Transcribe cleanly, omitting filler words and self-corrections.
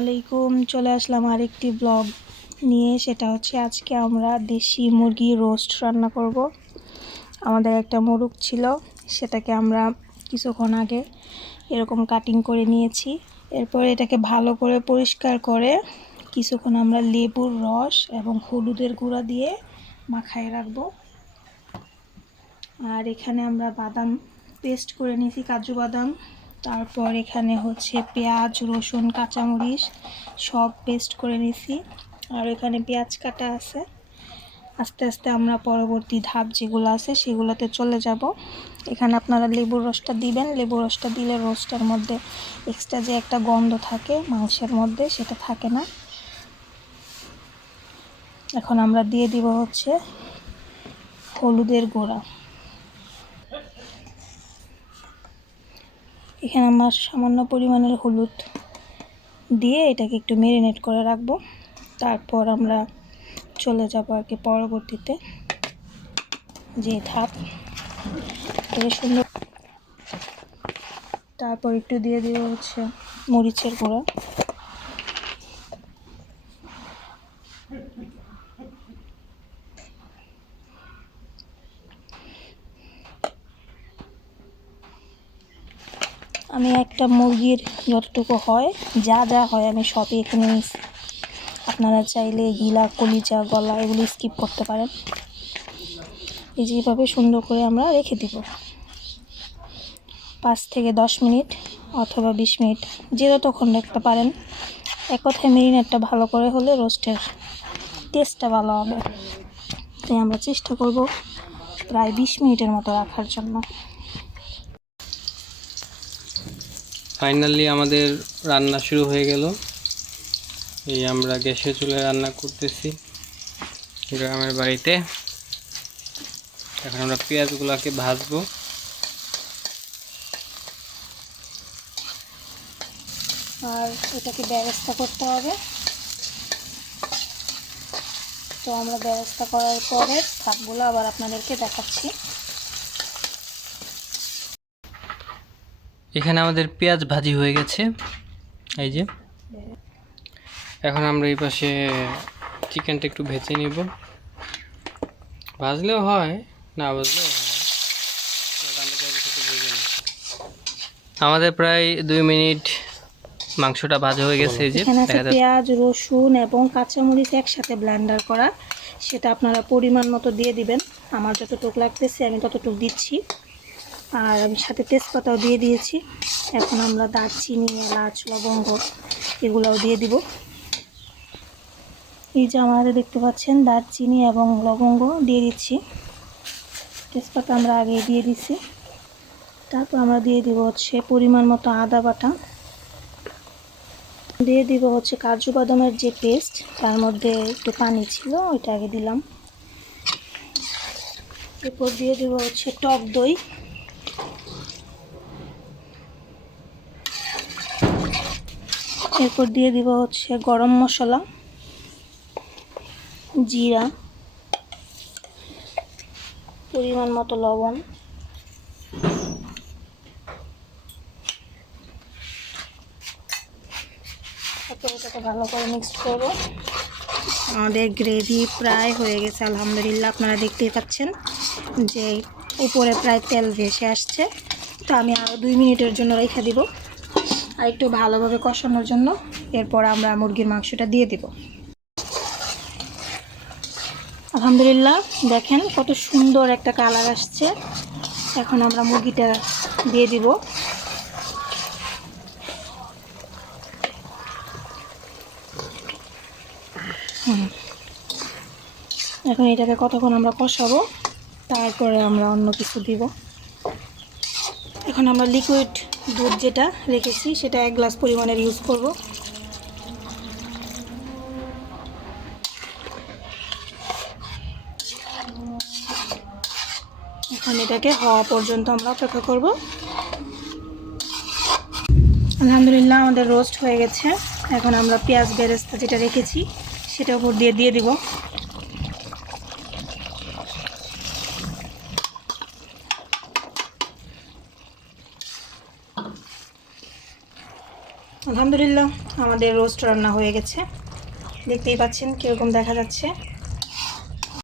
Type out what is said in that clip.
আলাইকুম। চলে আসলাম আরেকটি ব্লগ নিয়ে। সেটা হচ্ছে আজকে আমরা দেশি মুরগি রোস্ট রান্না করব। আমাদের একটা মোরগ ছিল, সেটাকে আমরা কিছুক্ষণ আগে এরকম কাটিং করে নিয়েছি। এরপর এটাকে ভালো করে পরিষ্কার করে কিছুক্ষণ আমরা লেবুর রস এবং হলুদের গুঁড়া দিয়ে মাখায় রাখবো। আর এখানে আমরা বাদাম পেস্ট করে নিয়েছি, কাজু বাদাম। তারপর এখানে হচ্ছে পেঁয়াজ, রসুন, কাঁচামরিচ সব পেস্ট করে নিয়েছি। আর এখানে পেঁয়াজ কাটা আছে। আস্তে আস্তে আমরা পরবর্তী ধাপ যেগুলো আছে সেগুলোতে চলে যাব। এখানে আপনারা লেবুর রসটা দিবেন। লেবুর রসটা দিলে রোস্টের মধ্যে এক্সট্রা যে একটা গন্ধ থাকে মাংসের মধ্যে, সেটা থাকে না। এখন আমরা দিয়ে দিব হচ্ছে হলুদের গুঁড়া। এখানে আমার সামান্য পরিমাণের হলুদ দিয়ে এটাকে একটু ম্যারিনেট করে রাখবো। তারপর আমরা চলে যাব আর কি পরবর্তীতে যে ধাপ, এটাকে সুন্দর। তারপর একটু দিয়ে দিব হচ্ছে মরিচের গুঁড়া। আমি একটা মুরগির যতটুকু হয় যা হয় আমি সবই এখানে নিয়েছি। আপনারা চাইলে গিলা, কলিজা, গলা এগুলো স্কিপ করতে পারেন। এই যেভাবে সুন্দর করে আমরা রেখে দিব 5 থেকে 10 মিনিট অথবা 20 মিনিট, যে যতক্ষণ রাখতে পারেন। এক কথায় ম্যারিনেটটা ভালো করে হলে রোস্টের টেস্টটা ভালো হবে। তাই আমরা চেষ্টা করব প্রায় 20 মিনিটের মতো রাখার জন্য। ফাইনালি আমাদের রান্না শুরু হয়ে গেল। এই আমরা গ্যাসের চুলায় রান্না করতেছি গ্রামের বাড়িতে। এখন আমরা পেঁয়াজগুলোকে ভাজবো। আর এটাকে বেরেস্তা করতে হবে। তো আমরা বেরেস্তা করার পরে ধাপগুলো আবার আপনাদেরকে দেখাচ্ছি। এখানে আমাদের পেঁয়াজ ভাজি হয়ে গেছে, এই যে। এখন আমরা এই পাশে চিকেনটা একটু ভেজে নিব। ভাজলেও হয়, না ভাজলেও হয়। আমাদের প্রায় 2 মিনিট মাংসটা ভাজা হয়ে গেছে। এই যে এখানে আছে পেঁয়াজ, রসুন এবং কাঁচামরিচ একসাথে ব্লেন্ডার করা। সেটা আপনারা পরিমাণ মতো দিয়ে দিবেন। আমার যতটুকু লাগতেছে আমি ততটুকু দিচ্ছি। আর আমি সাথে তেজপাতাও দিয়ে দিয়েছি। এখন আমরা দারচিনি, এলাচ, লবঙ্গ এগুলোও দিয়ে দিব। এই যে আমাদের দেখতে পাচ্ছেন দারচিনি এবং লবঙ্গ দিয়ে দিচ্ছি। তেজপাতা আমরা আগে দিয়ে দিচ্ছি। তারপর আমরা দিয়ে দিব হচ্ছে পরিমাণ মতো আদা বাটা। দিয়ে দিব হচ্ছে কাজু বাদামের যে পেস্ট, তার মধ্যে একটু পানি ছিল, ওইটা আগে দিলাম। এরপর দিয়ে দিব হচ্ছে টক দই। এরপর দিয়ে দিব হচ্ছে গরম মশলা, জিরা, পরিমাণ মতো লবণ। তারপর এটাকে ভালো করে মিক্সড করব। আমাদের গ্রেভি প্রায় হয়ে গেছে আলহামদুলিল্লাহ। আপনারা দেখতেই পাচ্ছেন যে উপরে প্রায় তেল ভেসে আসছে। তো আমি আরও 2 মিনিটের জন্য রেখে দিব আর একটু ভালোভাবে কষানোর জন্য। এরপর আমরা মুরগির মাংসটা দিয়ে দিব। আলহামদুলিল্লাহ, দেখেন কত সুন্দর একটা কালার আসছে। এখন আমরা মুরগিটা দিয়ে দিব। এখন এটাকে কতক্ষণ আমরা কষাবো, তারপরে আমরা অন্য কিছু দিব। এখন আমরা লিকুইড দুধ যেটা রেখেছি সেটা 1 গ্লাস পরিমাণের ইউজ করব। এখন এটাকে হওয়া পর্যন্ত আমরা অপেক্ষা করব। আলহামদুলিল্লাহ, আমাদের রোস্ট হয়ে গেছে। এখন আমরা পেঁয়াজ বেরেস্তা যেটা রেখেছি সেটা উপর দিয়ে দিব। আলহামদুলিল্লাহ, আমাদের রোস্ট রান্না হয়ে গেছে, দেখতেই পাচ্ছেন কীরকম দেখা যাচ্ছে।